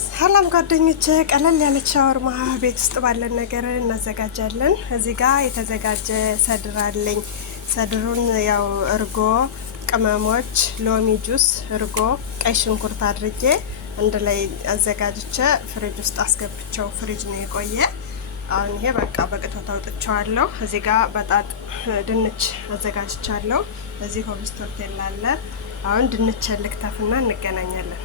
ሰላም ጓደኞቼ፣ ቀለል ያለች ሻወርማ ቤት ውስጥ ባለን ነገር እናዘጋጃለን። እዚህ ጋር የተዘጋጀ ሰድር አለኝ። ሰድሩን ያው እርጎ፣ ቅመሞች፣ ሎሚ ጁስ፣ እርጎ፣ ቀይ ሽንኩርት አድርጌ አንድ ላይ አዘጋጅቼ ፍሪጅ ውስጥ አስገብቼው ፍሪጅ ነው የቆየ። አሁን ይሄ በቃ በቅቶት አውጥቼዋለሁ። እዚህ ጋር በጣጥ ድንች አዘጋጅቻለሁ። እዚህ ሆብስቶር አለ። አሁን ድንች ልክተፍና እንገናኛለን።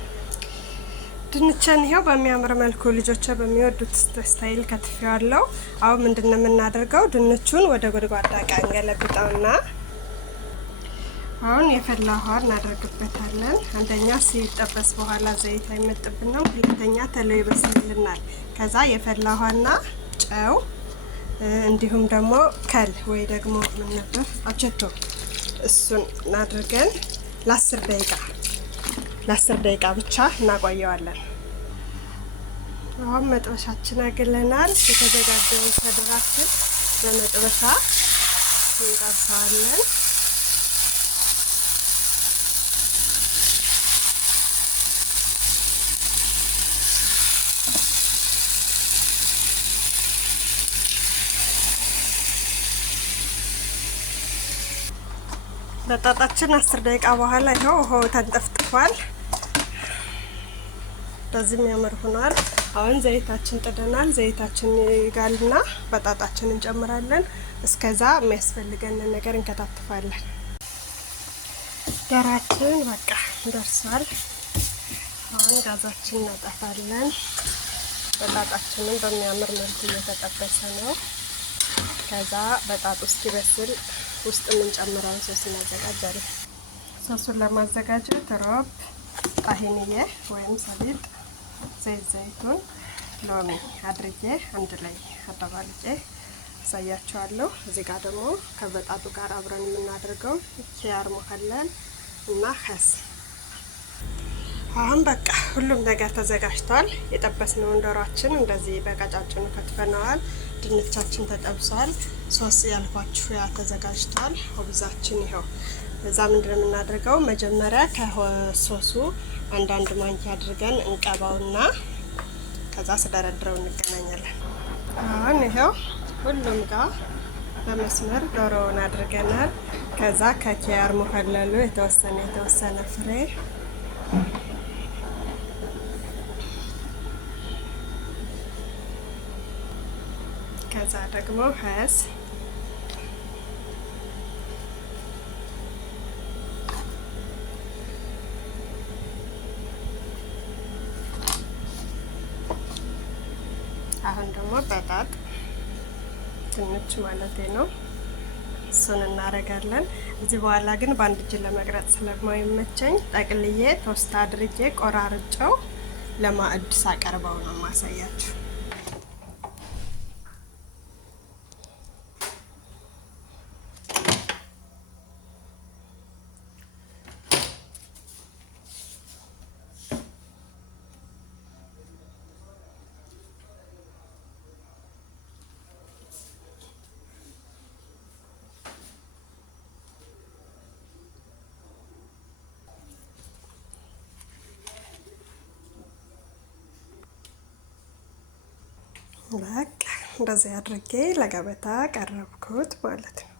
ድንችን ይሄው በሚያምር መልኩ ልጆቼ በሚወዱት ስታይል ከትፌዋለሁ። አሁን ምንድነው የምናደርገው? ድንቹን ወደ ጎድጓዳ ዕቃ እንገለብጠውና አሁን የፈላ ውሃ እናደርግበታለን። አንደኛ ሲጠበስ በኋላ ዘይት አይመጥብንም፣ ሁለተኛ ተሎ ይበስልልናል። ከዛ የፈላ ውሃና ጨው እንዲሁም ደግሞ ከል ወይ ደግሞ ምን ነበር አቸቶ እሱን አድርገን ለ10 ደቂቃ ብቻ እናቆየዋለን። አሁን መጥበሻችን አግለናል። የተዘጋጀውን ሰድራችን በመጥበሻ እንጠብሰዋለን። በጣጣችን 10 ደቂቃ በኋላ ይኸው ውሃው ተንጠፍጥፏል። በዚህ የሚያምር ሆኗል። አሁን ዘይታችን ጥደናል። ዘይታችን ይጋልና በጣጣችን እንጨምራለን። እስከዛ የሚያስፈልገንን ነገር እንከታተፋለን። ዶሯችን በቃ ደርሷል። አሁን ጋዛችን እናጠፋለን። በጣጣችንን በሚያምር መልኩ እየተጠበሰ ነው። ከዛ በጣጡ እስኪበስል ውስጥ የምንጨምረውን ሶስ እናዘጋጃለን። ሶሱን ለማዘጋጀት ሮብ፣ ጣሂንዬ ወይም ሰሊጥ፣ ዘይቱን፣ ሎሚ አድርጌ አንድ ላይ አደባልቄ አሳያቸዋለሁ። እዚህ ጋር ደግሞ ከበጣጡ ጋር አብረን የምናደርገው ኪያር መከለል እና ኸስ። አሁን በቃ ሁሉም ነገር ተዘጋጅቷል። የጠበስነውን ዶሯችን እንደዚህ በቀጫጭኑ ከትፈነዋል። ድንቻችን ተጠብሷል። ሶስ ያልኳችሁ ያ ተዘጋጅቷል። ሆብዛችን ይኸው። እዛ ምንድነው የምናደርገው? መጀመሪያ ከሶሱ አንዳንድ ማንኪያ አድርገን እንቀባውና ከዛ ስደረድረው እንገናኛለን። አሁን ይኸው ሁሉም ጋር በመስመር ዶሮውን አድርገናል። ከዛ ከኪያር መከለሉ የተወሰነ ፍሬ ከዛ ደግሞ ኸስ አሁን ደግሞ በጣጥ ትንሽ ማለት ነው እሱን እናደርጋለን። እዚህ በኋላ ግን በአንድ እጅ ለመቅረጽ ስለማይመቸኝ ጠቅልዬ ቶስት አድርጌ ቆራርጬው ለማዕድ ሳቀርበው ነው ማሳያችሁ። በቃ እንደዚህ አድርጌ ለገበታ ቀረብኩት ማለት ነው።